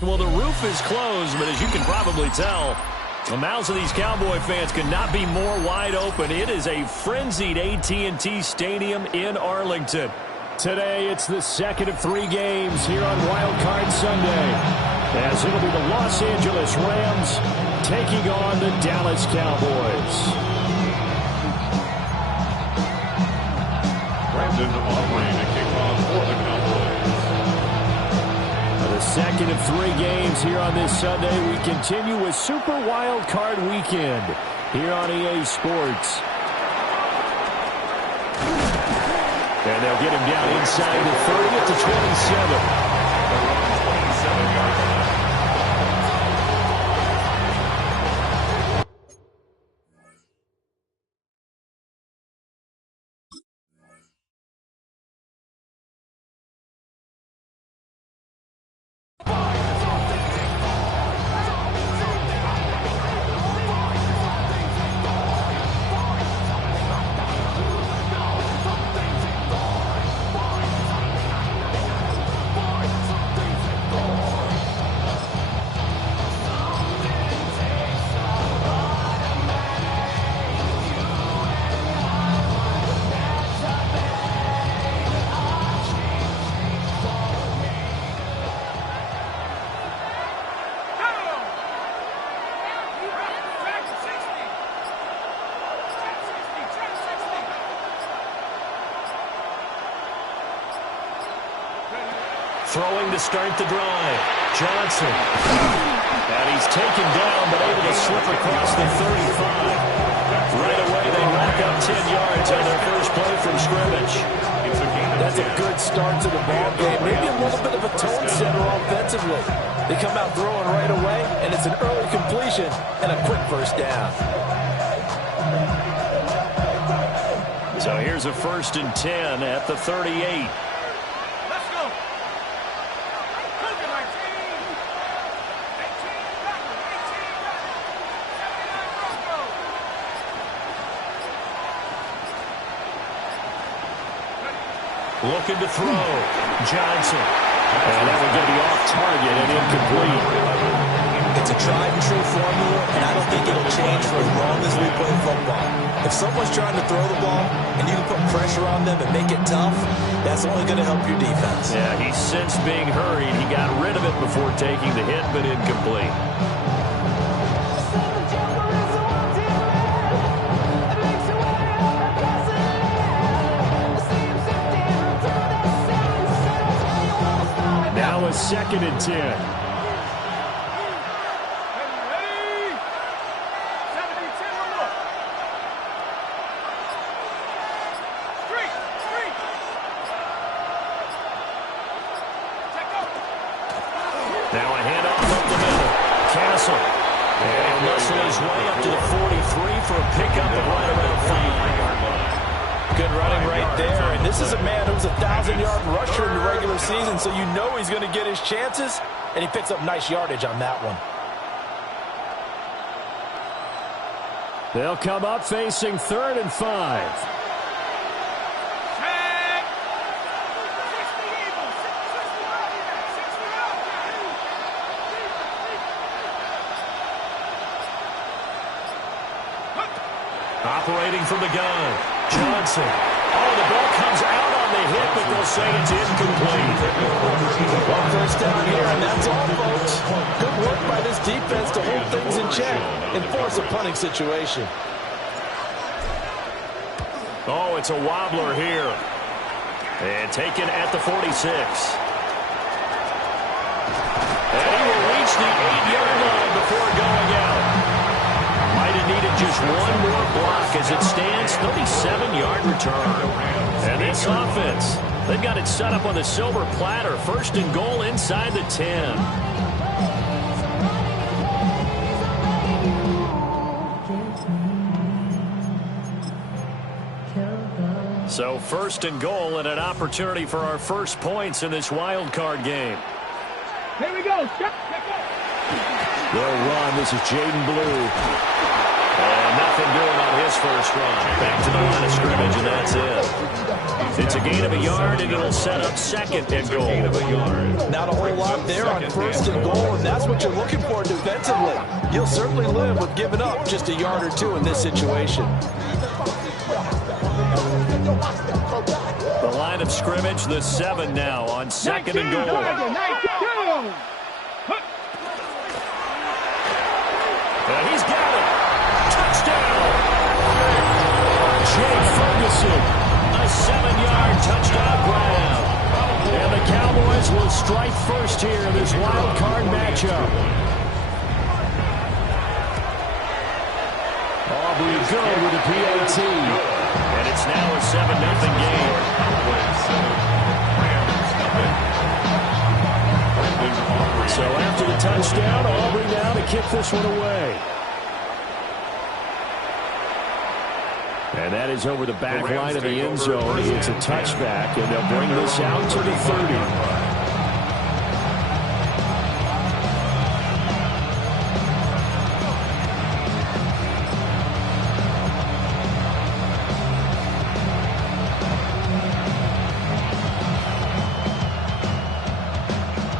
Well, the roof is closed, but as you can probably tell, the mouths of these Cowboy fans could not be more wide open. It is a frenzied AT&T Stadium in Arlington. Today, it's the second of 3 games here on Wild Card Sunday, as it'll be the Los Angeles Rams taking on the Dallas Cowboys. Brandon offering a kickoff for the Cowboys. The second of 3 games here on this Sunday. We continue with Super Wild Card Weekend here on EA Sports. And they'll get him down inside the 30 at the 27. Around 27-yard line. Throwing to start the drive. Johnson. And he's taken down, but able to slip across the 35. Right away, they rack up 10 yards on their first play from scrimmage. That's a good start to the ball game. Maybe a little bit of a tone setter offensively. They come out throwing right away, and it's an early completion and a quick first down. So here's a 1st and 10 at the 38. Looking to throw. Johnson. And that one going to be off target and incomplete. It's a tried-and-true formula, and I don't think it'll change for as long as we play football. If someone's trying to throw the ball and you can put pressure on them and make it tough, that's only going to help your defense. Yeah, he sensed being hurried. He got rid of it before taking the hit, but incomplete. Now a 2nd and 10. Now a handoff up the middle. Castle. And he'll muscle his way up to the 43 for a pickup of right around 5-yard line. Good running right there, and this is a man who's a 1,000-yard rusher in the regular season, so you know he's going to get his chances, and he picks up nice yardage on that one. They'll come up facing 3rd and 5. Operating from the gun. Johnson. Oh, the ball comes out on the hit, but they'll say it's incomplete. Well, first down here, and that's all, folks. Good work by this defense to hold things in check and force a punting situation. Oh, it's a wobbler here. And taken at the 46. And he will reach the 8-yard line before going out. Might have needed just one more block as it stands. 37-yard return. And this offense, they've got it set up on the silver platter. 1st and goal inside the 10. So 1st and goal and an opportunity for our first points in this wild card game. Here we go. They'll run. This is Jaden Blue. And nothing doing on his first run. Back to the line of scrimmage, and that's it. It's a gain of a yard, and it'll set up second and goal. Not a whole lot there on first and goal, and that's what you're looking for defensively. You'll certainly live with giving up just a yard or two in this situation. The line of scrimmage, the 7 now on second and goal. And he's got it. Touchdown. Jake Ferguson, a 7-yard touchdown grab. And the Cowboys will strike first here in this wild card matchup. Aubrey good with a PAT. And it's now a 7-0 game. So after the touchdown, Aubrey now to kick this one away. And that is over the back line of the end zone. It's a touchback, and they'll bring this out to the 30.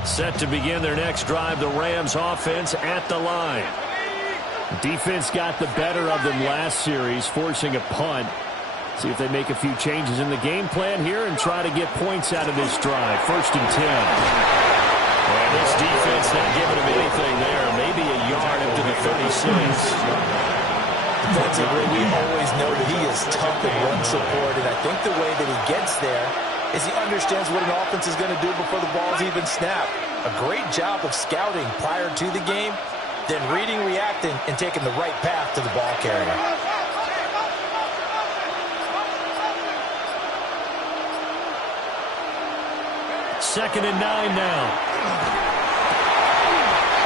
Set to begin their next drive, the Rams offense at the line. Defense got the better of them last series, forcing a punt. See if they make a few changes in the game plan here and try to get points out of this drive. 1st and 10. And this defense not giving them anything there. Maybe a yard up to the 36. Defensively, we always know that he is tough in run support, and I think the way that he gets there is he understands what an offense is going to do before the ball's even snapped. A great job of scouting prior to the game, then reading, reacting, and taking the right path to the ball carrier. Second and 9 now.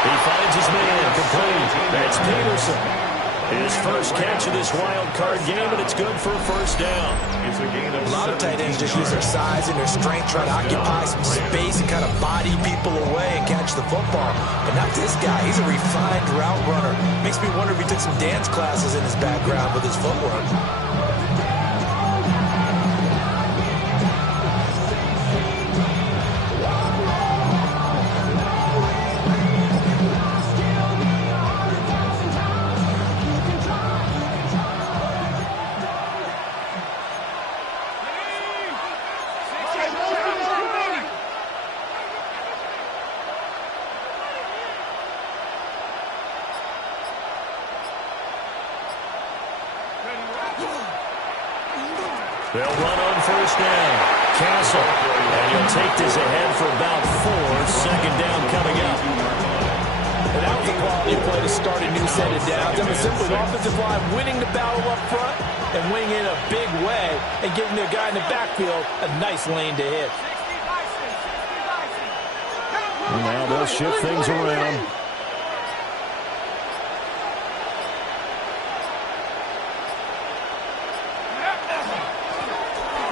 He finds his man complete. That's Peterson. His first catch of this wild card game, and it's good for a first down. A lot of tight ends just use their size and their strength, try to occupy some space and kind of body people away and catch the football. But not this guy. He's a refined route runner. Makes me wonder if he took some dance classes in his background with his footwork. They'll run on first down. Castle. And he'll take this ahead for about 4. Second down coming up. And that was a quality play to start a new set of downs. That was simply an offensive line winning the battle up front and winning in a big way and giving their guy in the backfield a nice lane to hit. And now they'll shift things around.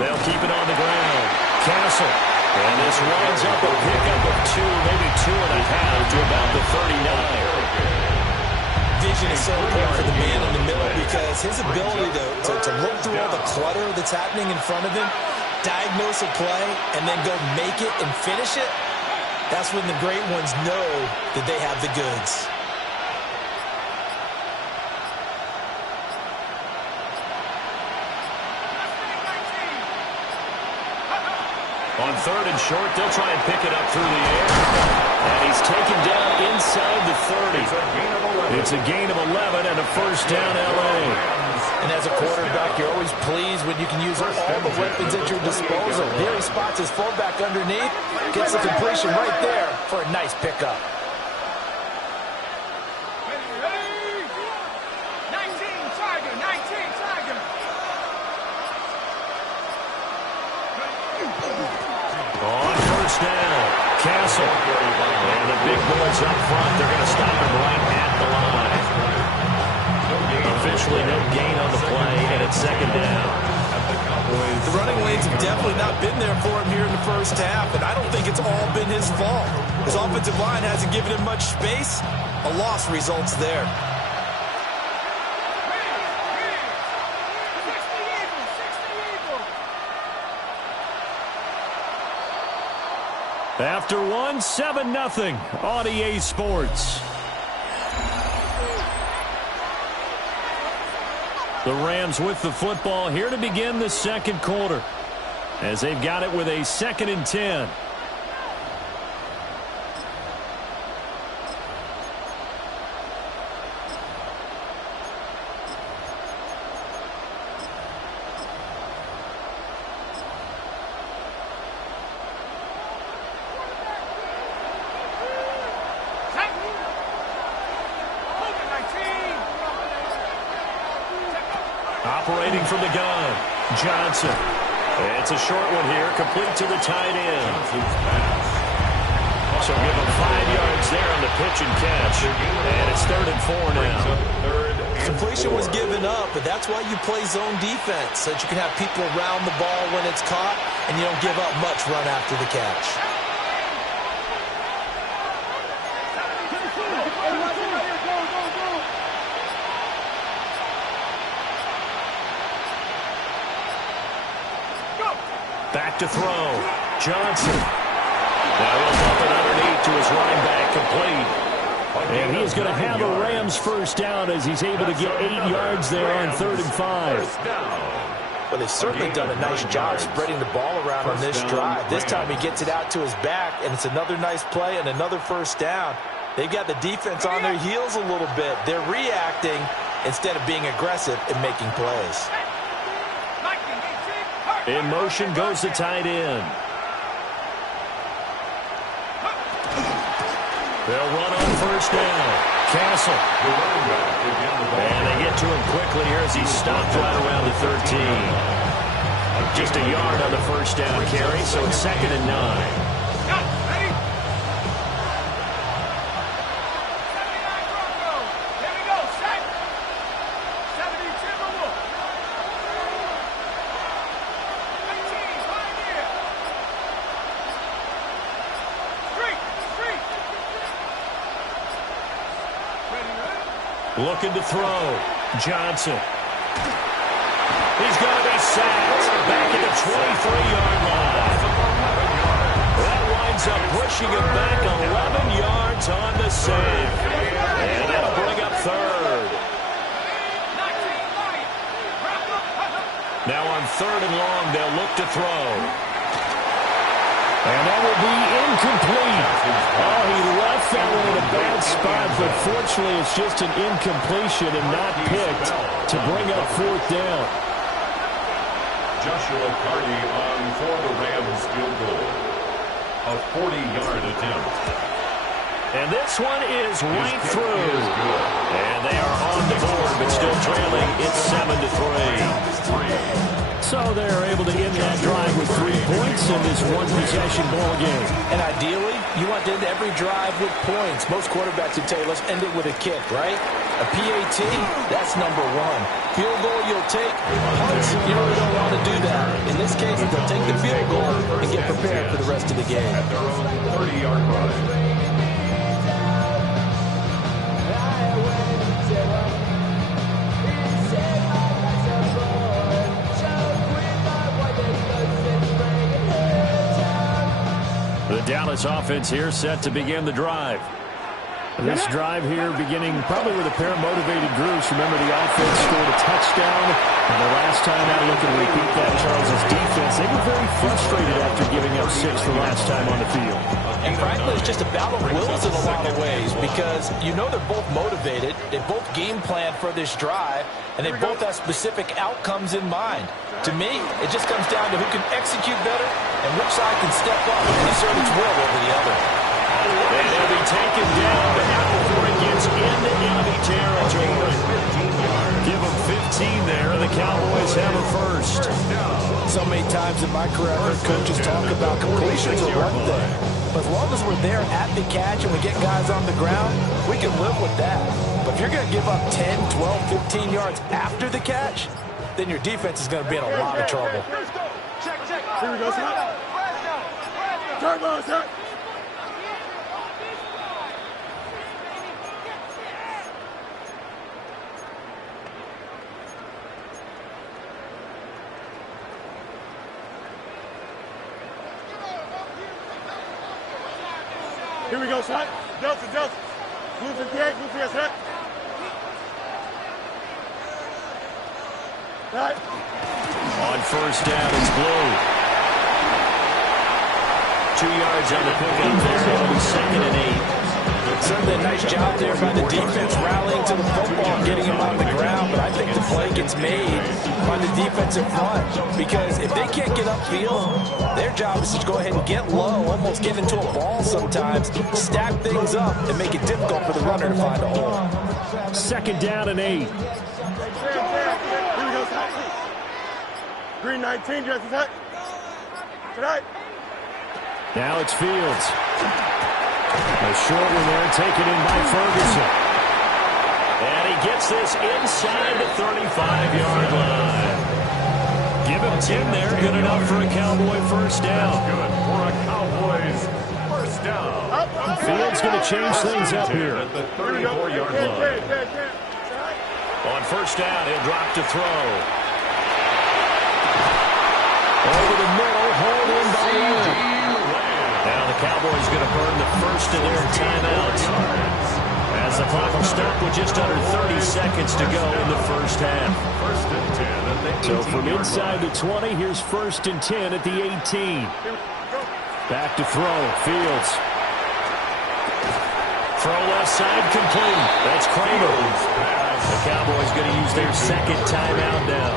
They'll keep it on the ground. Castle. And this winds up a pickup of 2, maybe 2.5 to about the 39. Vision is so important for the man in the middle because his ability to look through all the clutter that's happening in front of him, diagnose a play, and then go make it and finish it, that's when the great ones know that they have the goods. On 3rd and short, they'll try and pick it up through the air. And he's taken down inside the 30. It's a gain of 11 and a first down, L.A. And as a quarterback, you're always pleased when you can use all the weapons at your disposal. Here he spots his fullback underneath, gets the completion right there for a nice pickup. On first down, Castle. And the big boys up front, they're going to stop him right at the line. Officially no gain on the play, and it's second down. The running lanes have definitely not been there for him here in the first half, and I don't think it's all been his fault. His offensive line hasn't given him much space. A loss results there. After one, 7-0 on EA Sports. The Rams with the football here to begin the second quarter, as they've got it with a 2nd and 10. Operating from the gun, Johnson. It's a short one here, complete to the tight end. So give him 5 yards there on the pitch and catch. And it's 3rd and 4 now. Completion was given up, but that's why you play zone defense, so that you can have people around the ball when it's caught, and you don't give up much run after the catch. Back to throw. Johnson. Now he'll dump it underneath to his running back, complete. And he is going to have a Rams first down as he's able to get 8 yards there on 3rd and 5. Well, they've certainly done a nice job spreading the ball around on this drive. This time he gets it out to his back, and it's another nice play and another first down. They've got the defense on their heels a little bit. They're reacting instead of being aggressive and making plays. In motion goes the tight end. They'll run on first down. Castle. And they get to him quickly here as he stopped right around the 13. Just a yard on the first down carry, so it's 2nd and 9. Looking to throw. Johnson. He's going to be sacked back at the 23-yard line. That winds up pushing him back 11 yards on the save. And that'll bring up 3rd. Now on 3rd and long, they'll look to throw. And that will be incomplete. Oh, he left that one in a bad spot, but fortunately it's just an incompletion and not picked to bring up 4th down. Joshua Carty on for the Rams field goal. A 40-yard attempt. And this one is right through. And they are on the board, but still trailing. It's 7-3. So they're able to end that drive with 3 points in this one-possession ball game. And ideally, you want to end every drive with points. Most quarterbacks would tell you, let's end it with a kick, right? A PAT, that's number 1. Field goal you'll take. Punts, you really don't want to do that. In this case, they'll take the field goal and get prepared for the rest of the game. At their own 30-yard line. The Dallas offense here set to begin the drive. This drive here beginning probably with a pair of motivated groups. Remember, the offense scored a touchdown. And the last time out, looking to repeat that, Charles' defense, they were very frustrated after giving up 6 the last time on the field. And frankly, it's just a battle of wills in a lot of ways because you know they're both motivated. They both game plan for this drive, and they both have specific outcomes in mind. To me, it just comes down to who can execute better and which side can step up and assert its will over the other. And he'll be taken down, but not before it gets into enemy territory. Give him 15 there, and the Cowboys have a first. So many times in my career, I've heard coaches talk about completions are one thing. But as long as we're there at the catch and we get guys on the ground, we can live with that. But if you're going to give up 10, 12, 15 yards after the catch, then your defense is going to be in a lot of trouble. Check. Here we go, sir. Turbo, sir. Here we go, son. Delta. Blue 58, blue 58, set. Right. On first down, it's Blue. 2 yards on the pickup there. It'll be 2nd and 8. Certainly a nice job there by the defense rallying to the football and getting him on the ground, but I think the play gets made by the defensive front because if they can't get upfield, their job is to go ahead and get low, almost get into a ball sometimes, stack things up, and make it difficult for the runner to find a hole. 2nd down and 8. Here we go, son. Green 19, just attack. Tonight. Now it's Fields. A short one there, taken in by Ferguson. And he gets this inside the 35-yard line. Give him 10 there, good enough for a Cowboy first down. Good for a Cowboys first down. Fields going to change things up here. At the 34-yard line. On first down, he'll drop to throw. Over the middle, hold in by Lamb. Now the Cowboys going to burn the first of their timeouts as the clock will stop with just under 30 seconds to go in the first half. 1st and 10 at the So from inside the 20, here's 1st and 10 at the 18. Back to throw, Fields. Throw left side complete. That's Kramer. The Cowboys going to use their 2nd timeout now.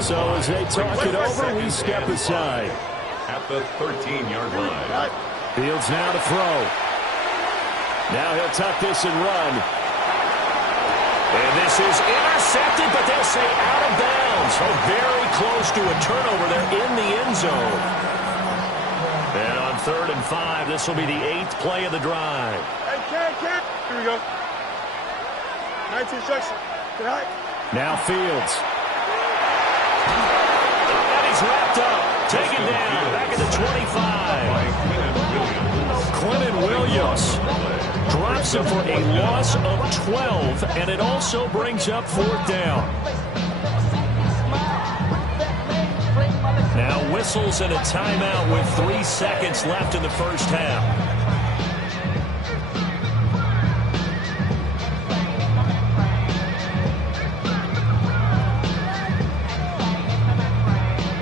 So as they talk it over, we step aside. At the 13-yard line. Fields now to throw. Now he'll tuck this and run. And this is intercepted, but they'll say out of bounds. Oh, very close to a turnover there in the end zone. And on 3rd and 5, this will be the 8th play of the drive. Hey, Ken. Here we go. 19 instruction. Tonight. Now Fields. And he's wrapped up. Taken down, back at the 25. Quentin Williams drops him for a loss of 12, and it also brings up 4th down. Now whistles and a timeout with 3 seconds left in the first half.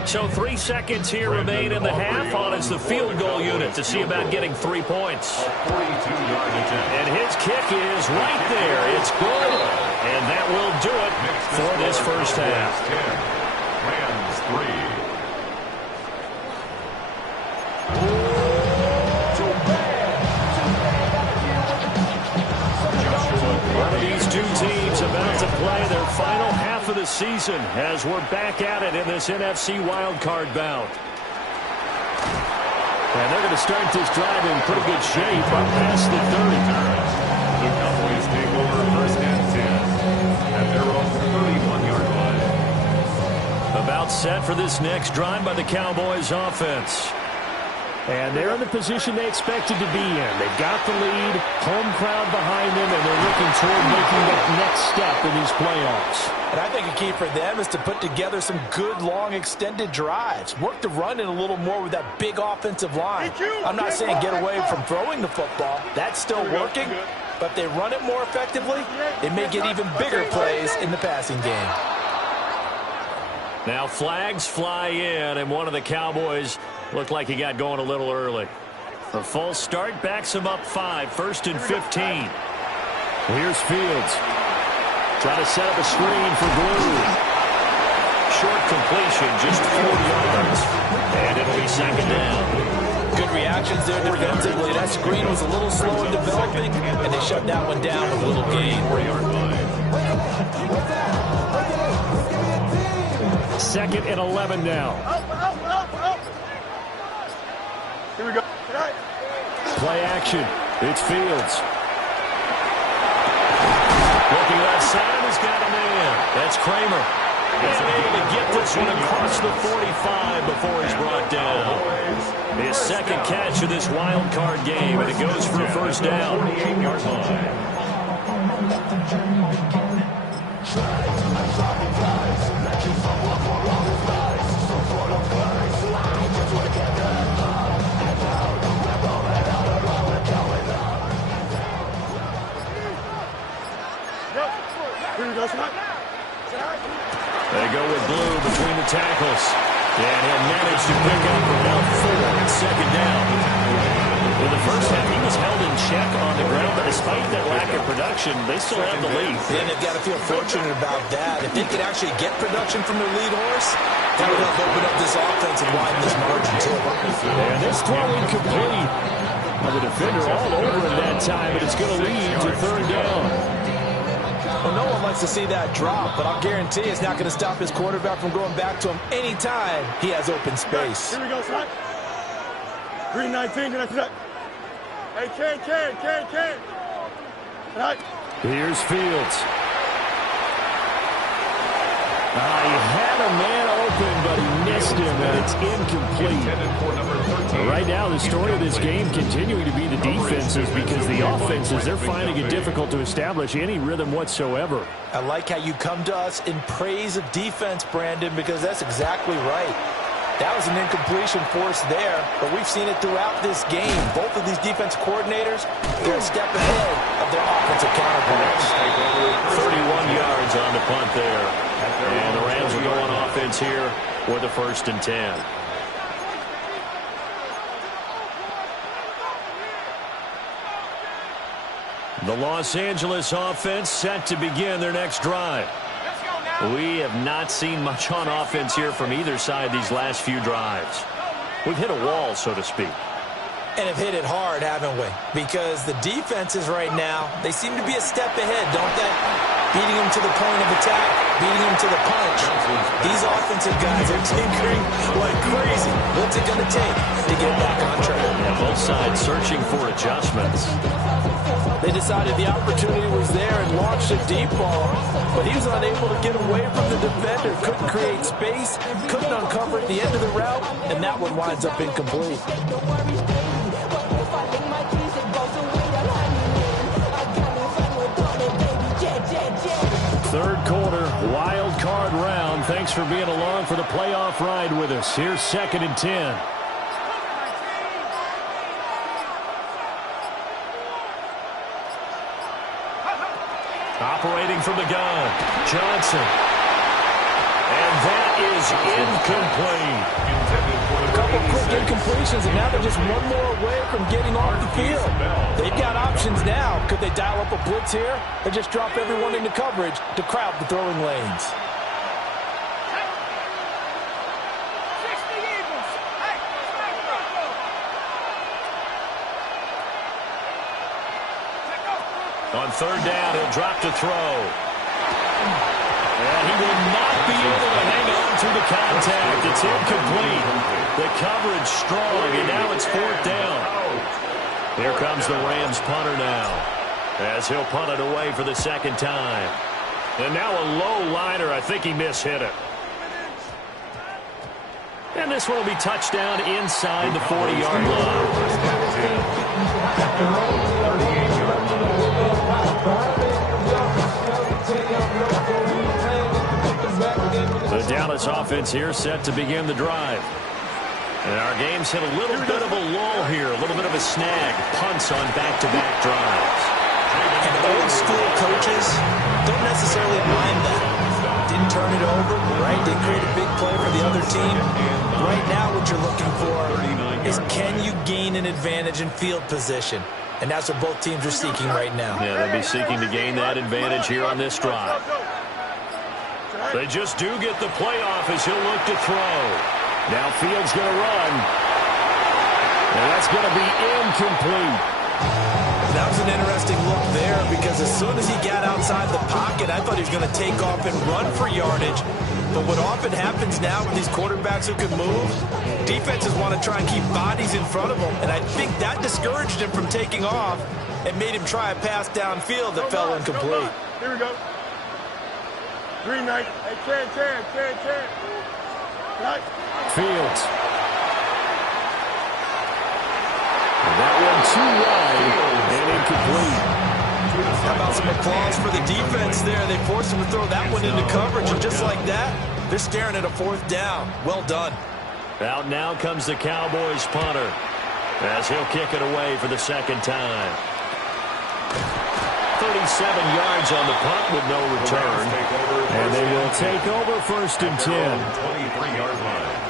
So 3 seconds here remain in the half on as the field goal unit to see about getting 3 points. 42-yard attempt. And his kick is right there. It's good. And that will do it for this first half. 10. Rams 3. One of these two teams about to play their final half of the season as we're back at it in this NFC wildcard bout. And they're going to start this drive in pretty good shape up past the 30. The Cowboys take over 1st and 10 at their own 31-yard line. About set for this next drive by the Cowboys offense. And they're in the position they expected to be in. They've got the lead, home crowd behind them, and they're looking toward making that next step in these playoffs. And I think a key for them is to put together some good, long, extended drives. Work the run in a little more with that big offensive line. I'm not saying get away from throwing the football. That's still working. But if they run it more effectively, it may get even bigger plays in the passing game. Now flags fly in, and one of the Cowboys looked like he got going a little early. The false start backs him up 5, 1st and 15. Here's Fields. Trying to set up a screen for Blue. Short completion, just 4 yards. And it'll be 2nd down. Good reactions there defensively. That screen was a little slow in developing, and they shut that one down with a little gain. 4-yard line. 2nd and 11 now. Up. Here we go. Tonight. Play action. It's Fields. Looking left side, has got a man. That's Kramer. And able to get this one across the 45 before he's brought down. His 2nd catch of this wild card game, and it goes for a first down. 48-yard line. tackles. And he'll manage to pick up about 4 on second down. In the first half, he was held in check on the ground, but despite that lack of production, they still have the lead. And they've got to feel fortunate about that. If they could actually get production from their lead horse, that would help open up this offense and widen this margin, too. And this throw incomplete. Well, the defender all over him that time, but it's going to lead to third down. Well, no one likes to see that drop, but I'll guarantee it's not going to stop his quarterback from going back to him anytime he has open space. Here we go, son. 319, can I connect? Hey, Ken. Right. Here's Fields. He had a man open, but he missed him, and it's incomplete. Right now, the story of this game continuing to be the defenses, because the offenses, they're finding it difficult to establish any rhythm whatsoever. I like how you come to us in praise of defense, Brandon, because that's exactly right. That was an incompletion force there, but we've seen it throughout this game. Both of these defense coordinators, they're a step ahead of their offensive counterparts. 31 yards on the punt there. And the Rams will go on offense here with a 1st and 10. The Los Angeles offense set to begin their next drive. We have not seen much on offense here from either side these last few drives. We've hit a wall, so to speak. And have hit it hard, haven't we? Because the defenses right now, they seem to be a step ahead, don't they? Beating them to the point of attack, beating them to the punch. These offensive guys are tinkering like crazy. What's it going to take to get back on track? Yeah, both sides searching for adjustments. They decided the opportunity was there and launched a deep ball, but he was unable to get away from the defender, couldn't create space, couldn't uncover at the end of the route, and that one winds up incomplete. Third quarter, wild card round. Thanks for being along for the playoff ride with us. Here's 2nd and 10. Operating from the gun, Johnson. And that is incomplete. A couple quick incompletions, and now they're just one more away from getting off the field. They've got options now. Could they dial up a blitz here or just drop everyone into coverage to crowd the throwing lanes? On third down, he'll drop to throw. And he will not be able to hang on through the contact. It's incomplete. The coverage strong, and now it's 4th down. Here comes the Rams punter now, as he'll punt it away for the 2nd time. And now a low liner. I think he mishit it. And this one will be touchdown inside the 40-yard line. The Dallas offense here set to begin the drive. And our game's hit a little bit of a lull here, a little bit of a snag. Punts on back-to-back drives. And old school coaches don't necessarily mind that. Didn't turn it over, right? Didn't create a big play for the other team. Right now what you're looking for is, can you gain an advantage in field position? And that's what both teams are seeking right now. Yeah, they'll be seeking to gain that advantage here on this drive. They just do get the playoff as he'll look to throw. Now Fields going to run. And that's going to be incomplete. That was an interesting look there, because as soon as he got outside the pocket, I thought he was going to take off and run for yardage. But what often happens now with these quarterbacks who can move, defenses want to try and keep bodies in front of them. And I think that discouraged him from taking off and made him try a pass downfield that fell incomplete. Here we go. 3-9. Hey, Ken. Right. Fields. And that one too wide and incomplete. How about some applause for the defense there? They forced him to throw that one into coverage, and just like that, they're staring at a 4th down. Well done. Out now comes the Cowboys punter, as he'll kick it away for the 2nd time. 37 yards on the punt with no return. And they will take over 1st and 10. 23-yard line.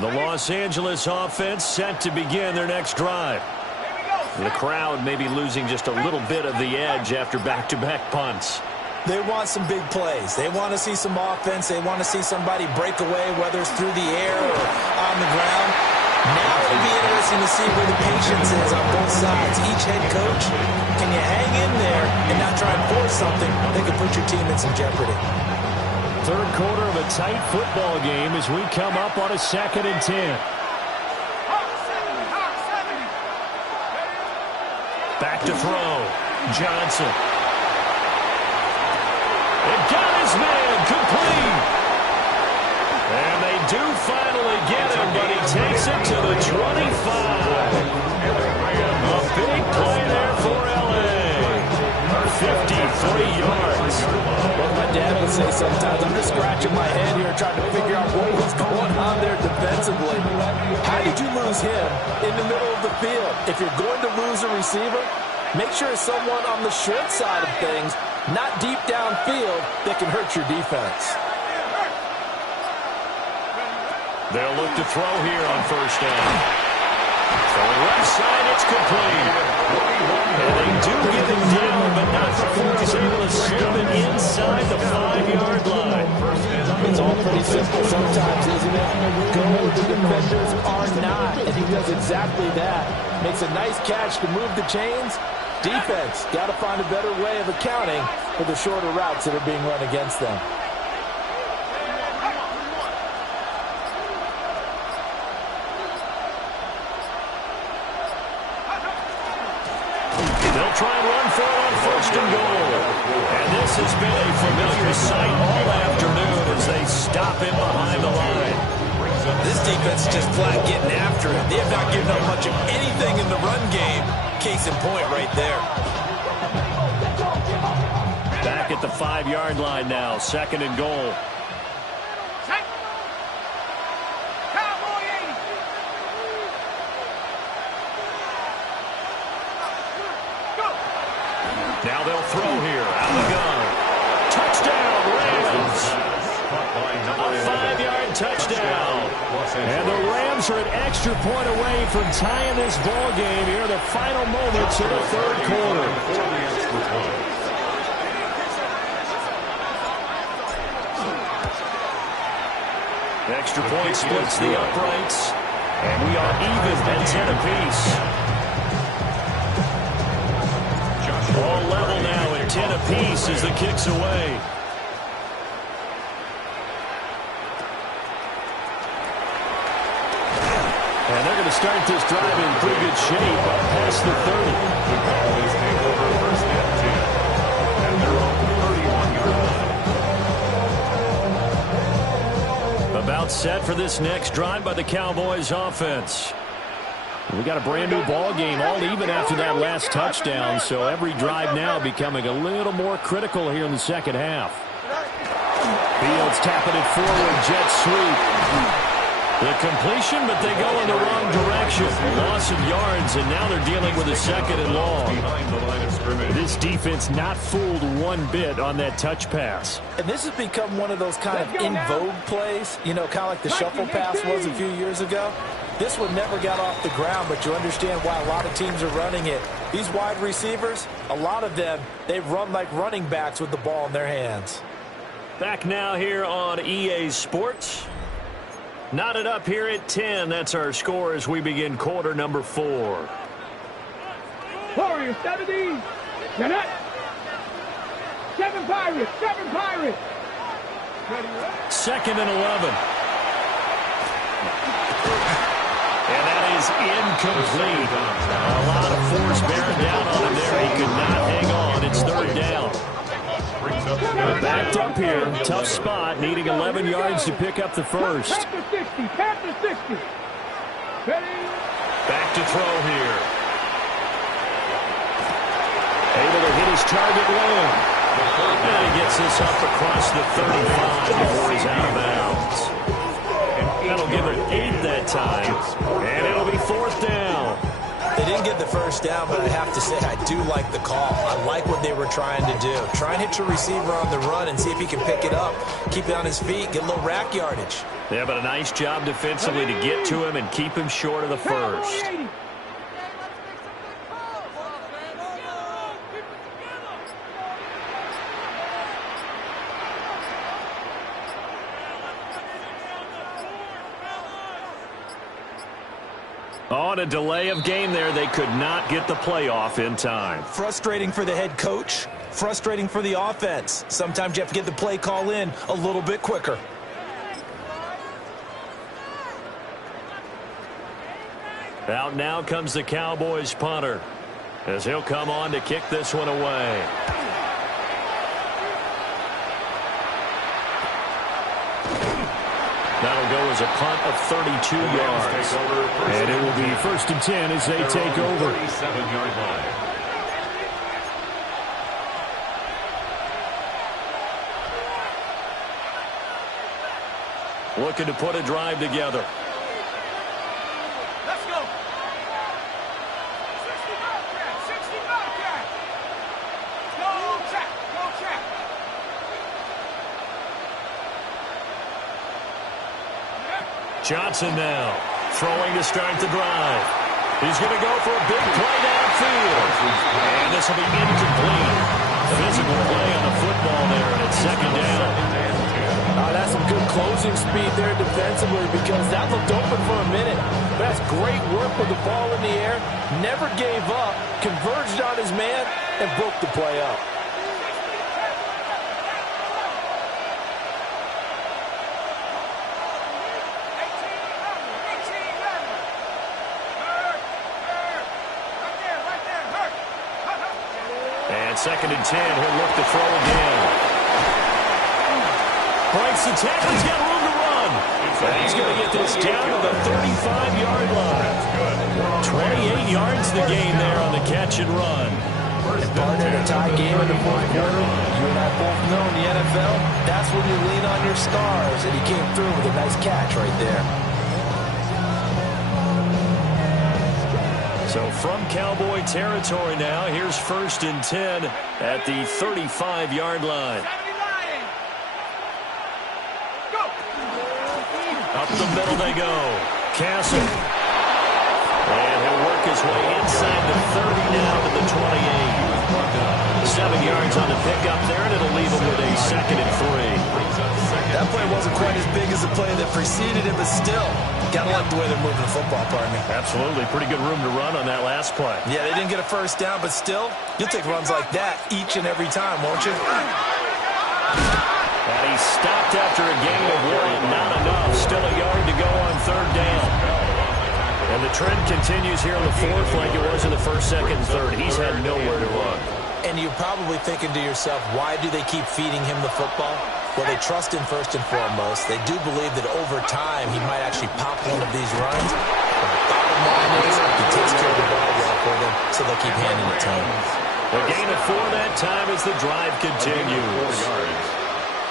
The Los Angeles offense set to begin their next drive. The crowd may be losing just a little bit of the edge after back-to-back punts. They want some big plays. They want to see some offense. They want to see somebody break away, whether it's through the air or on the ground. Now it'll be interesting to see where the patience is on both sides. Each head coach, can you hang in there and not try and force something that could put your team in some jeopardy? Third quarter of a tight football game as we come up on a 2nd and 10. Back to throw. Johnson. It got his man complete. And they do finally get him, but he takes it to the 25. A big play there for L.A. 53 yards. What my dad would say sometimes, I'm just scratching my head here trying to figure out what was going on there defensively. How did you lose him in the middle of the field? If you're going to lose a receiver, make sure it's someone on the short side of things, not deep downfield, that can hurt your defense. They'll look to throw here on 1st down. So left side, it's complete. And they do get him down, but not before he's able to scoop it inside the 5-yard line. It's all pretty simple sometimes, isn't it? Go where the defenders are not, and he does exactly that. Makes a nice catch to move the chains. Defense, got to find a better way of accounting for the shorter routes that are being run against them. They'll try and run for it on 1st and goal. And this has been a familiar sight all afternoon as they stop him behind the line. This defense is just flat getting after it. They have not given up much of anything in the run game. Case in point right there. Back at the 5-yard line now, 2nd and goal. Now they'll throw here. Out of the gun. Touchdown, Rams. A 5-yard touchdown. And the Rams are an extra point away from tying this ball game here in the final moments of the 3rd quarter. Extra point splits the uprights. And we are even at 10 apiece. All level now at 10 apiece as the kick's away. And they're going to start this drive in pretty good shape up past the 30. The Cowboys take over 1st and 10 at their own 31-yard line. About set for this next drive by the Cowboys offense. We got a brand new ball game, all even after that last touchdown, so every drive now becoming a little more critical here in the 2nd half. Fields tapping it forward, jet sweep. The completion, but they go in the wrong direction. Loss of yards, and now they're dealing with a 2nd and long. Behind the line of scrimmage. This defense not fooled one bit on that touch pass. And this has become one of those kind of in vogue plays, you know, kind of like the shuffle pass was a few years ago. This one never got off the ground, but you understand why a lot of teams are running it. These wide receivers, a lot of them, they run like running backs with the ball in their hands. Back now here on EA Sports. Knotted up here at 10. That's our score as we begin quarter number 4. Warriors, 70. Cannot. 7 Pirates. 7 Pirates. 2nd and 11. And that is incomplete. A lot of force bearing down on him there. He could not hang on. It's 3rd down. Brings up second. Backed up here. Tough spot. Needing 11 yards to pick up the first. Panther 60. Panther 60. Ready? Back to throw here. Able to hit his target low. And he gets this up across the 35 before he's out of bounds. That'll give him 8 that time. And it'll be 4th down. They didn't get the first down, but I have to say I do like the call. I like what they were trying to do. Try and hit your receiver on the run and see if he can pick it up, keep it on his feet, get a little rack yardage. Yeah, but a nice job defensively to get to him and keep him short of the first. On a delay of game there, they could not get the playoff in time. Frustrating for the head coach, frustrating for the offense. Sometimes you have to get the play call in a little bit quicker. Out now comes the Cowboys punter, as he'll come on to kick this one away. That'll go as a punt of 32 yards. And it will be 1st and 10 as they take over. 37-yard line. Looking to put a drive together. Let's go. 60 Bobcat. 60 Bobcat. Go check. Go check. Johnson now throwing to start the drive. He's going to go for a big play downfield. And this will be incomplete. Physical play on the football there, and it's 2nd down. That's some good closing speed there defensively because that looked open for a minute. That's great work with the ball in the air. Never gave up, converged on his man, and broke the play up. And 2nd and 10, he'll look to throw again. Breaks the tackle, he's got room to run. And he's going to get this down to the 35-yard line. 28 yards the gain there on the catch and run. Partner in a tie game in the 4th quarter. You and I both know in the NFL, that's when you lean on your stars, and he came through with a nice catch right there. So from Cowboy territory now, here's 1st and 10 at the 35-yard line. Up the middle they go. Castle. And he'll work his way inside the 30 now to the 28. 7 yards on the pickup there, and it'll leave him with a 2nd and 3. That play wasn't quite as big as the play that preceded it, but still, gotta like the way they're moving the football, partner. Absolutely. Pretty good room to run on that last play. Yeah, they didn't get a first down, but still, you'll take runs like that each and every time, won't you? And he stopped after a gain of 1. Not enough. Still a yard to go on 3rd down. And the trend continues here in the 4th like it was in the 1st, 2nd, and 3rd. He's had nowhere to run. And you're probably thinking to yourself, why do they keep feeding him the football? Well, they trust him first and foremost. They do believe that over time he might actually pop one of these runs. But the bottom line is he takes care of the ball well for them, so they'll keep handing it to him. A gain of 4 that time as the drive continues.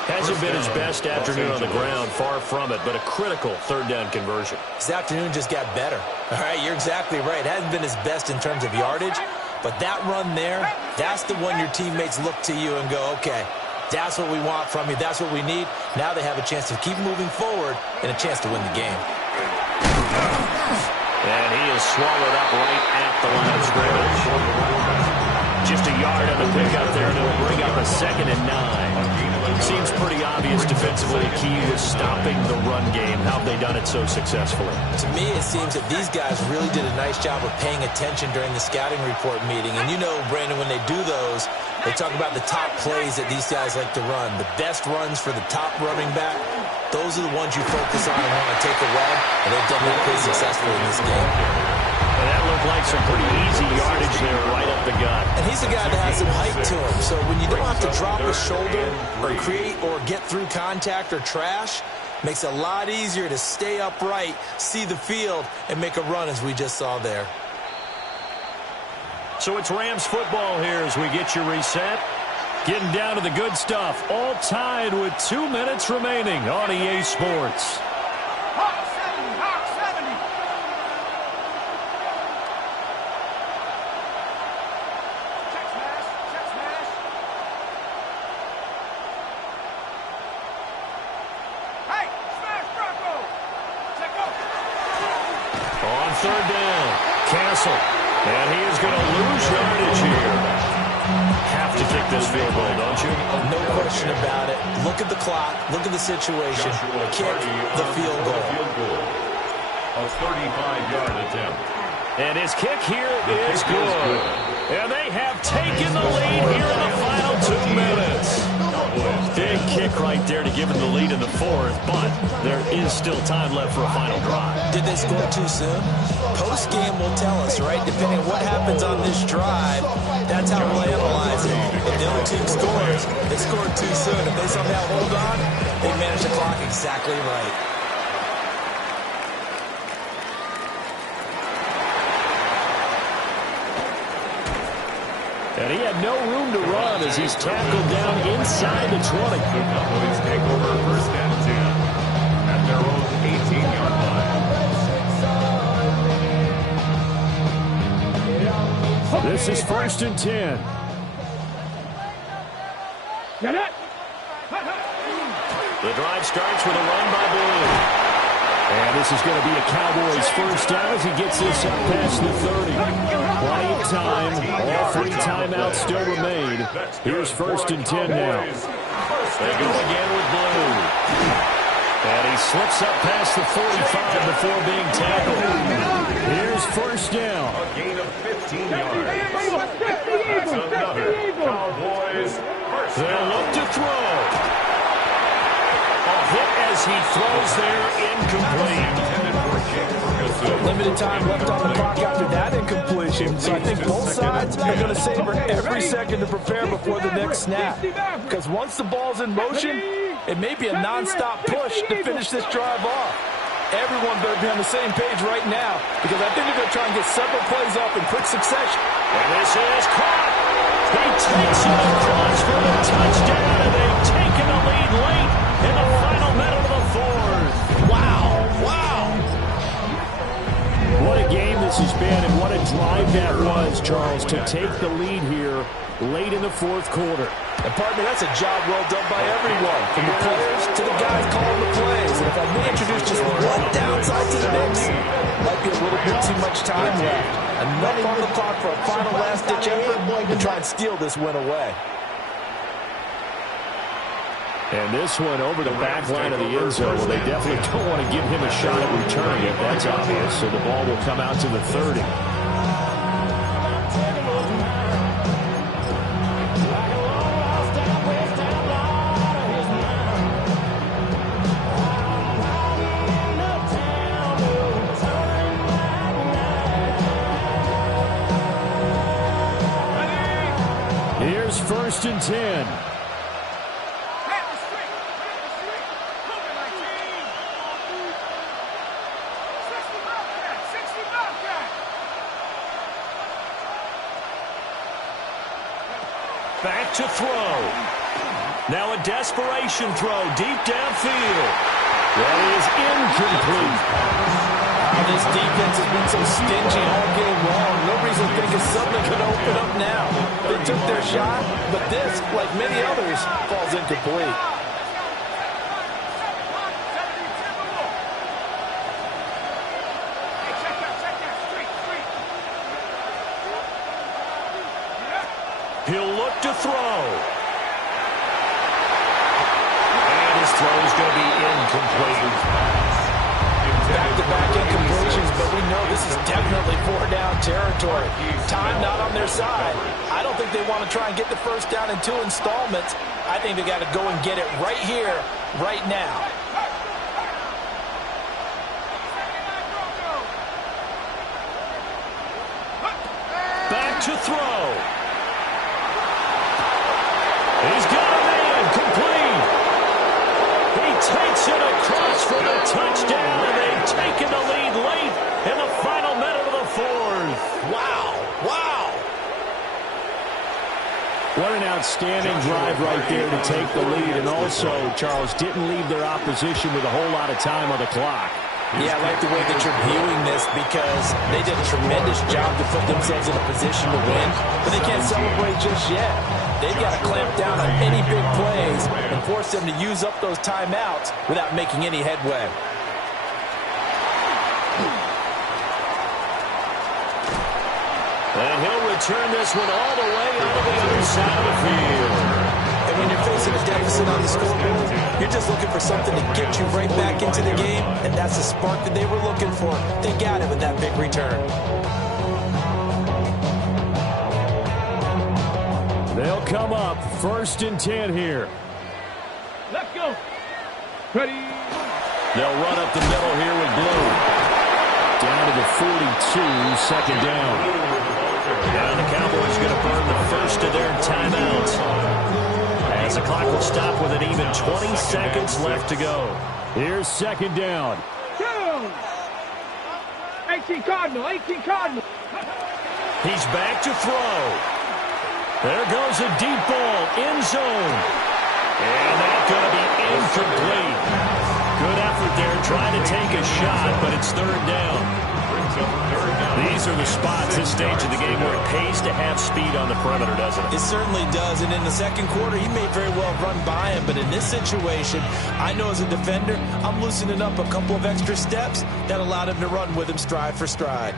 Hasn't been his best afternoon on the ground, far from it, but a critical 3rd down conversion. His afternoon just got better. All right, you're exactly right. It hasn't been his best in terms of yardage, but that run there, that's the one your teammates look to you and go, okay, that's what we want from you. That's what we need. Now they have a chance to keep moving forward and a chance to win the game. And he is swallowed up right at the line of scrimmage. Just a yard on the pickup there, and it'll bring up a 2nd and 9. Seems pretty obvious defensively the key was stopping the run game. How have they done it so successfully? To me, it seems that these guys really did a nice job of paying attention during the scouting report meeting. And you know, Brandon, when they do those, they talk about the top plays that these guys like to run. The best runs for the top running back, those are the ones you focus on and want to take away. And they've done that pretty successfully in this game. And that look like some pretty easy yardage there right up the gut. And he's a guy that has some height to him, so when you don't have to drop his shoulder or create or get through contact or trash, makes it a lot easier to stay upright, see the field, and make a run as we just saw there. So it's Rams football here as we get you reset. Getting down to the good stuff. All tied with 2 minutes remaining on EA Sports. Hawk 70, Hawk 70. Check smash, check smash. Hey, smash Bronco. Check go. On third down, Castle. And he is going to lose yardage here. Have to kick this field goal, don't you? No question about it. Look at the clock. Look at the situation. Kick the field goal. A 35-yard attempt. And his kick here is good. And they have taken the lead here in the final 2 minutes. Big kick right there to give them the lead in the fourth, but there is still time left for a final drive. Did they score too soon? Post-game will tell us, right? Depending on what happens on this drive, that's how we'll analyze it. If the other team scores, they scored too soon. If they somehow hold on, they manage the clock exactly right. And he had no room to run as he's tackled down inside the 20. The Cowboys take over first and 10 at their own 18-yard line. This is first and 10. Get it. The drive starts with a run by Blue. And this is going to be a Cowboys first down as he gets this up past the 30. Plenty of time. All 3 timeouts still remain. Here's first and 10 now. They go again with Blue. And he slips up past the 45 before being tackled. Here's first down. A gain of 15 yards. That's another Cowboys first down. They'll look to throw. A hit as he throws there, incomplete. Limited time left on the clock after that incompletion. So I think both sides are going to savor every second to prepare before the next snap. Because once the ball's in motion, it may be a nonstop push to finish this drive off. Everyone better be on the same page right now, because I think they're going to try and get several plays up in quick succession. And this is caught. He takes it across for the touchdown, and they've taken the lead late in the final minute of the fourth. Wow. What a game this has been, and what a drive that was, Charles, to take the lead here late in the fourth quarter. And partner, that's a job well done by everyone, from the players to the guys calling the plays. And if I may introduce just one downside to the mix, might be a little bit too much time left. Enough on the clock for a final last-ditch effort to try and steal this win away. And this one over the back line of the end zone. Well, they definitely don't want to give him a shot at returning it. That's obvious. So the ball will come out to the 30. Here's first and 10. Back to throw. Now a desperation throw deep downfield. That is incomplete. This defense has been so stingy all game long. No reason to think it's suddenly going to open up now. They took their shot, but this, like many others, falls incomplete. He'll look to throw. And his throw is going to be incomplete. Back-to-back incompletions, but we know this is definitely 4-down territory. Time not on their side. I don't think they want to try and get the first down in 2 installments. I think they got to go and get it right here, right now. to throw. He's got a man complete. He takes it across for the touchdown, and they've taken the lead late in the final minute of the fourth. Wow. Wow. What an outstanding drive right there to take the lead. And also, Charles, didn't leave their opposition with a whole lot of time on the clock. Yeah, I like the way that you're viewing this because they did a tremendous job to put themselves in a position to win, but they can't celebrate just yet. They've got to clamp down on any big plays and force them to use up those timeouts without making any headway. And he'll return this one all the way out of the other side of the field. And when you're facing a deficit on the scoreboard, you're just looking for something to get you right back into the game, and that's the spark that they were looking for. They got it with that big return. They'll come up 1st and 10 here. Let's go. Ready. They'll run up the middle here with Blue. Down to the 42, second down. Now the Cowboys are going to burn the first of their timeouts. As the clock will stop with an even 20 seconds left to go. Here's second down. 18 Cardinal, 18 Cardinal. He's back to throw. There goes a deep ball, end zone. And that's going to be incomplete. Good effort there, trying to take a shot, but it's third down. These are the spots, this stage of the game, where it pays to have speed on the perimeter, doesn't it? It certainly does, and in the second quarter, he may very well run by him, but in this situation, I know as a defender, I'm loosening up a couple of extra steps that allowed him to run with him stride for stride.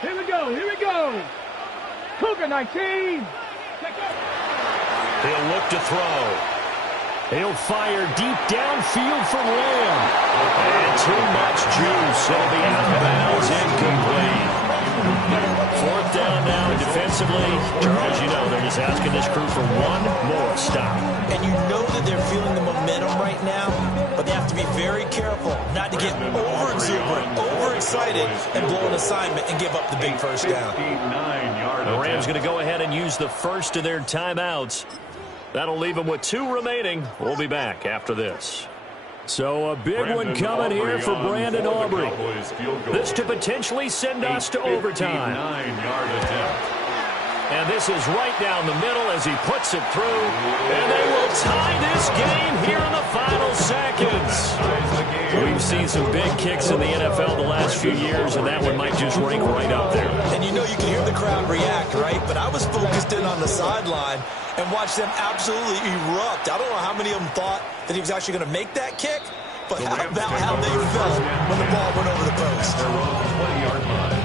Here we go, here we go. Cougar 19. He'll look to throw. He'll fire deep downfield for Lamb. And too much juice. It'll be out of bounds, incomplete. Fourth down now, and defensively, Charles, you know, they're just asking this crew for one more stop. And you know that they're feeling the momentum right now, but they have to be very careful not to get over-exuberant, overexcited, and blow an assignment and give up the big first down. The Rams going to go ahead and use the first of their timeouts. That'll leave them with 2 remaining. We'll be back after this. So a big one coming here for Brandon Aubrey. This to potentially send us to overtime. And this is right down the middle as he puts it through. And they will tie this game here in the final seconds. We've seen some big kicks in the NFL the last few years, and that one might just rank right up there. And you know you can hear the crowd react, right? But I was focused in on the sideline and watched them absolutely erupt. I don't know how many of them thought that he was actually going to make that kick, but how about how they felt when the ball went over the post? Their own 20-yard line.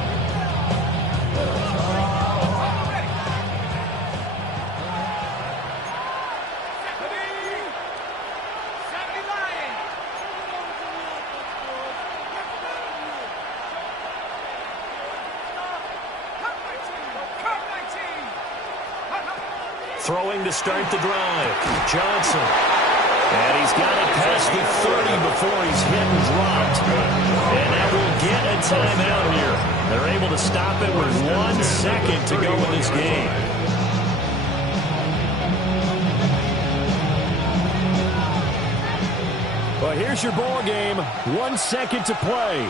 Throwing to start the drive. Johnson. And he's got it past the 30 before he's hit and dropped. And that will get a timeout here. They're able to stop it with 1 second to go in this game. Well, here's your ball game. 1 second to play.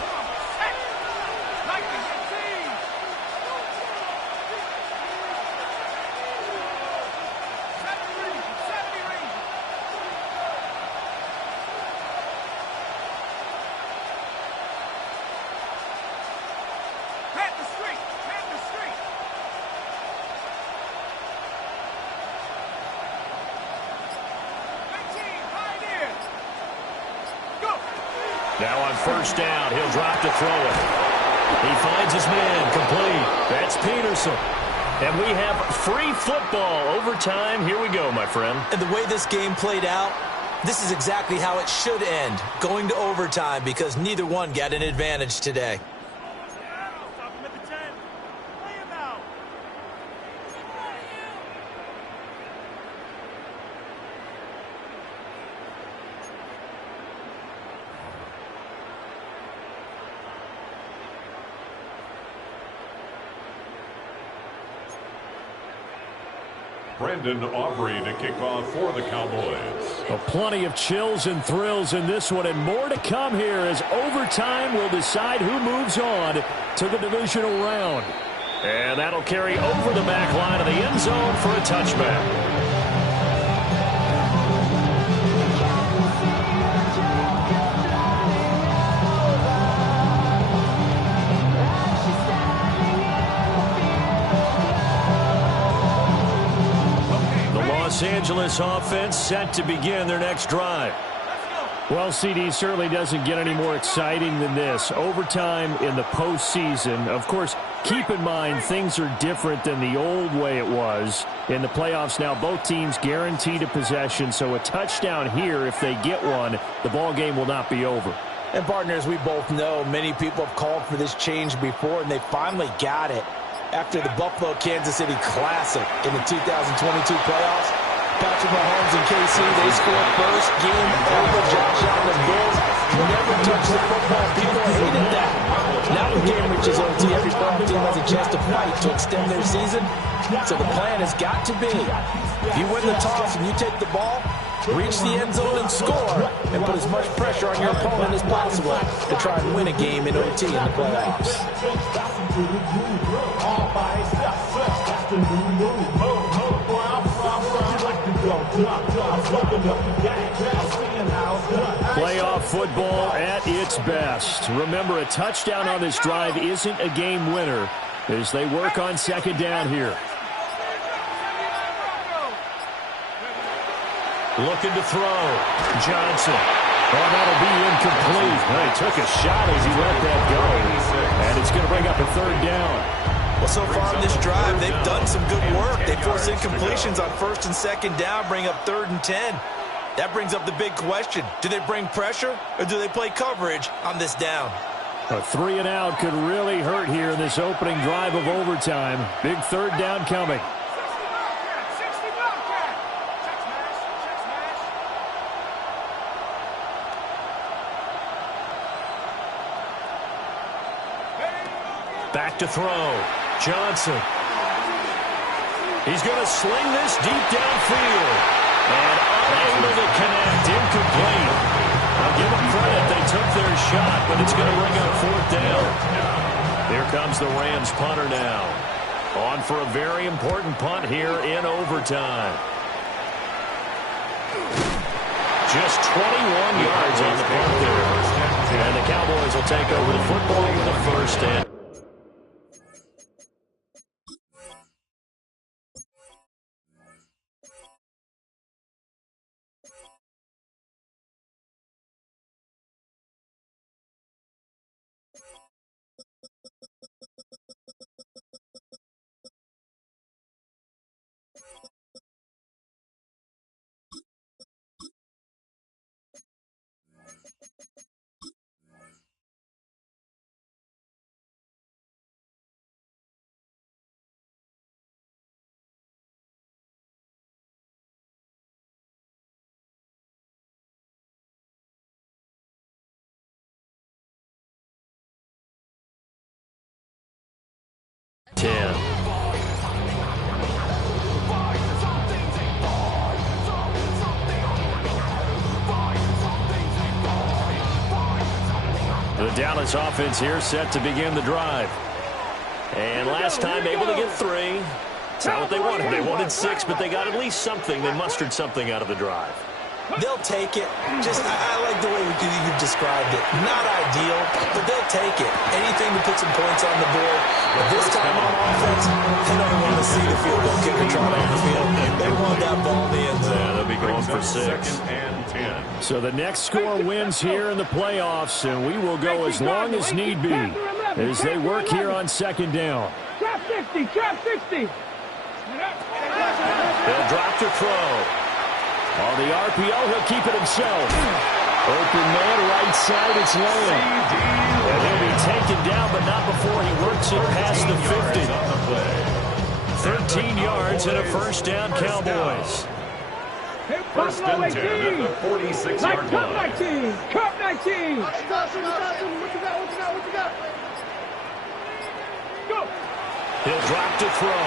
Now on first down, he'll drop to throw it. He finds his man, complete. That's Peterson. And we have free football overtime. Here we go, my friend. And the way this game played out, this is exactly how it should end, going to overtime, because neither one got an advantage today. Brandon Aubrey to kick off for the Cowboys. Well, plenty of chills and thrills in this one, and more to come here as overtime will decide who moves on to the divisional round. And that'll carry over the back line of the end zone for a touchback. Los Angeles offense set to begin their next drive. Well, CD, certainly doesn't get any more exciting than this. Overtime in the postseason. Of course, keep in mind things are different than the old way it was. In the playoffs now, both teams guaranteed a possession, so a touchdown here, if they get one, the ball game will not be over. And partners, we both know many people have called for this change before, and they finally got it. After the Buffalo-Kansas City Classic in the 2022 playoffs, Patrick Mahomes and KC, they scored first game over. Josh Allen and Bills never touched the football. People hated that. Now the game reaches OT. Every playoff team has a chance to fight to extend their season. So the plan has got to be, if you win the toss and you take the ball, reach the end zone and score, and put as much pressure on your opponent as possible to try and win a game in OT in the playoffs. Playoff football at its best. Remember, a touchdown on this drive isn't a game winner as they work on second down here. Looking to throw. Johnson. Oh, that'll be incomplete. Well, he took a shot as he let that go. And it's going to bring up a third down. Well, so far in this drive, they've done some good work. They force incompletions on first and second down, bring up 3rd and 10. That brings up the big question. Do they bring pressure or do they play coverage on this down? A 3 and out could really hurt here in this opening drive of overtime. Big third down coming. Back to throw. Johnson. He's going to sling this deep downfield. And unable to connect. Incomplete. I'll give them credit. They took their shot, but it's going to bring up 4th down. Here comes the Rams punter now. On for a very important punt here in overtime. Just 21 yards on the punt there. And the Cowboys will take over the football with a first and the Dallas offense here set to begin the drive. And last time able to get 3. It's not what they wanted. They wanted 6, but they got at least something. They mustered something out of the drive. They'll take it. I like the way you described it. Not ideal, but they'll take it. Anything to put some points on the board. But this time on offense, they don't want to see the field goal kicker trot on the field. They want that ball in the end zone. Yeah, they'll be going for 6. So the next score wins here in the playoffs, and we will go as long as need be as they work here on second down. Trap 60, trap 60. They'll drop to throw. On the RPO, he'll keep it himself. Open man, right side, it's Lamb. And he'll be taken down, but not before he works it past the 50. 13 yards and a first down, Cowboys. First and 10 at the 46-yard line. 19. Cup 19. What you got? Go. He'll drop to throw.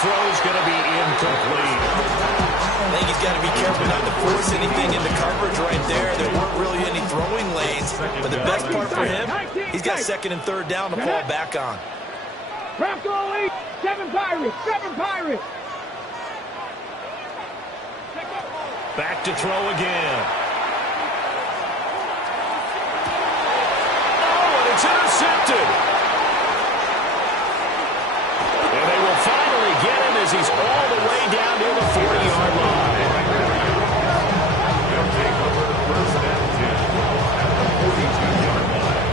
throw's going to be incomplete. I think he's got to be careful not to force anything into coverage right there. There weren't really any throwing lanes. But the best part for him, he's got second and third down to fall back on. Rock goalie, 7 Pirates, 7 Pirates. Back to throw again. Oh, and it's intercepted. And they will finally get him as he's all the way down near the 40-yard line. They'll take over first and 10 at the 42-yard line.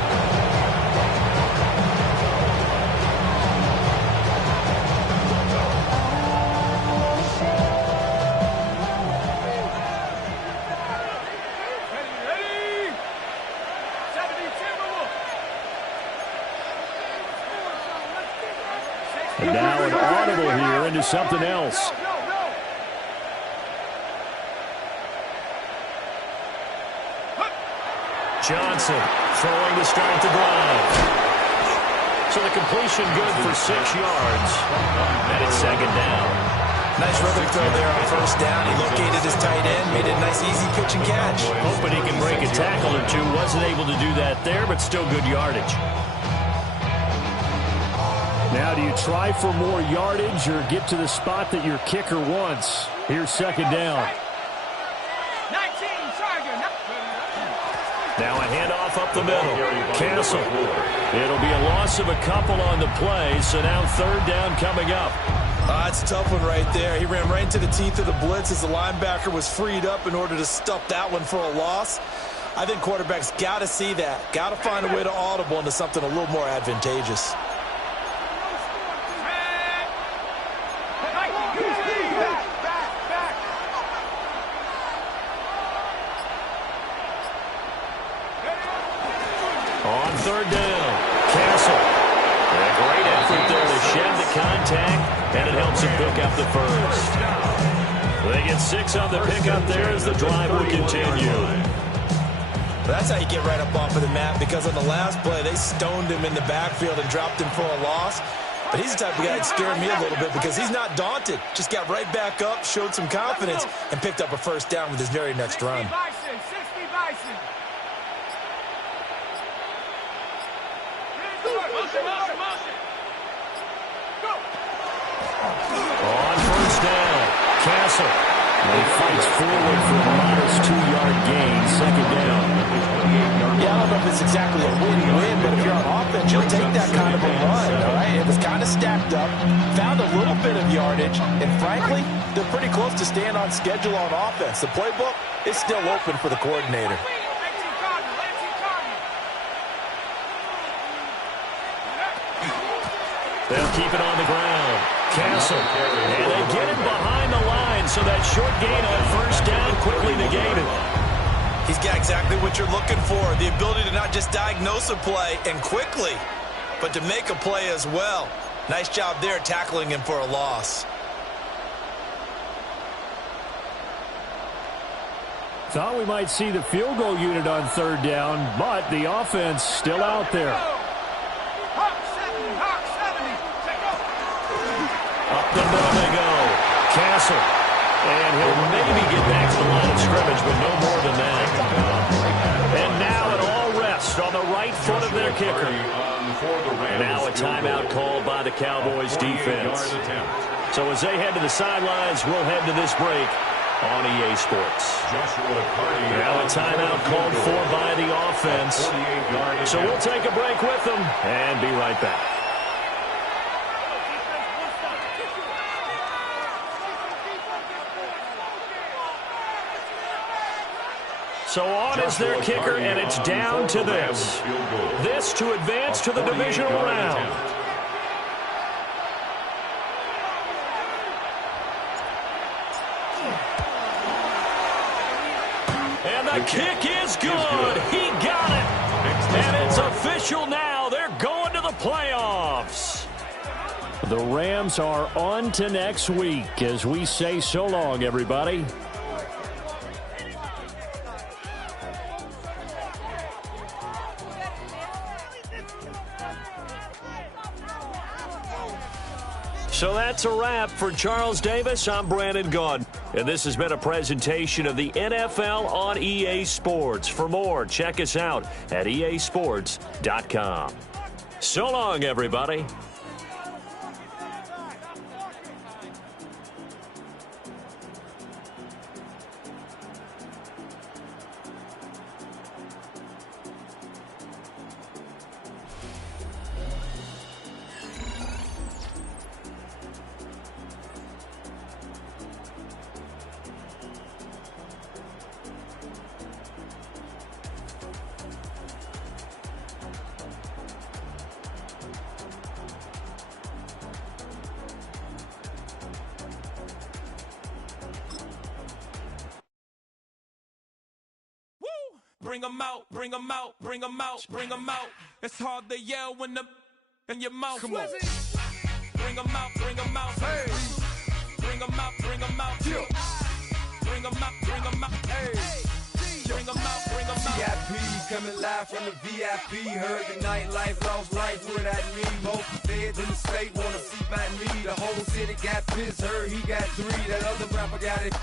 And now an audible here into something else. Johnson throwing to start the drive. So the completion good for 6 yards. And it's second down. Nice rhythm throw there on first down. He located his tight end, made it a nice easy pitch and catch. Hoping he can break a tackle or two. Wasn't able to do that there, but still good yardage. Now, do you try for more yardage or get to the spot that your kicker wants? Here's second down. 19, Tiger. Now a handoff up the middle. Castle. It'll be a loss of a couple on the play, so now third down coming up. It's a tough one right there. He ran right into the teeth of the blitz as the linebacker was freed up in order to stuff that one for a loss. I think quarterbacks got to see that. Got to find a way to audible into something a little more advantageous. On third down, Castle. A great effort there to shed the contact, and it helps him pick up the first. They get 6 on the pickup there as the drive will continue. That's how you get right up off of the mat, because on the last play, they stoned him in the backfield and dropped him for a loss. But he's the type of guy that scared me a little bit because he's not daunted. Just got right back up, showed some confidence, and picked up a first down with his very next run. 60 Bison. On first down, Castle. He fights forward for a modest 2-yard gain, second down. Yeah, I don't know if it's exactly a win-win, but if you're on offense, you'll take that kind of a run, all right? It was kind of stacked up, found a little bit of yardage, and frankly, they're pretty close to staying on schedule on offense. The playbook is still open for the coordinator. They'll keep it on the ground. Castle. And they get him behind the line, so that short gain on first down quickly negated. He's got exactly what you're looking for, the ability to not just diagnose a play and quickly, but to make a play as well. Nice job there tackling him for a loss. Thought we might see the field goal unit on third down, but the offense still out there. Up the middle they go. Castle. And he'll maybe get back to the line of scrimmage, but no more than that. And now it all rests on the right foot of their kicker. Now a timeout called by the Cowboys defense. So as they head to the sidelines, we'll head to this break on EA Sports. Now a timeout called for by the offense. So we'll take a break with them and be right back. So on is their kicker, and it's down to this. This to advance to the divisional round. And the kick is good. He got it. And it's official now. They're going to the playoffs. The Rams are on to next week as we say so long, everybody. So that's a wrap for Charles Davis. I'm Brandon Gaudin, and this has been a presentation of the NFL on EA Sports. For more, check us out at easports.com. So long, everybody. Bring 'em out, bring 'em out, bring 'em out, bring 'em out. It's hard to yell when the in your mouth. Come on. Bring 'em out, bring 'em out. Hey. Bring 'em out, bring 'em out. Yeah. Bring 'em out, bring 'em out. Hey. Bring 'em out, bring 'em out. VIP coming live from the VIP. Heard the nightlife, lost life without me. Most feds in the state wanna see by me. The whole city got pissed, heard he got 3. That other rapper got it.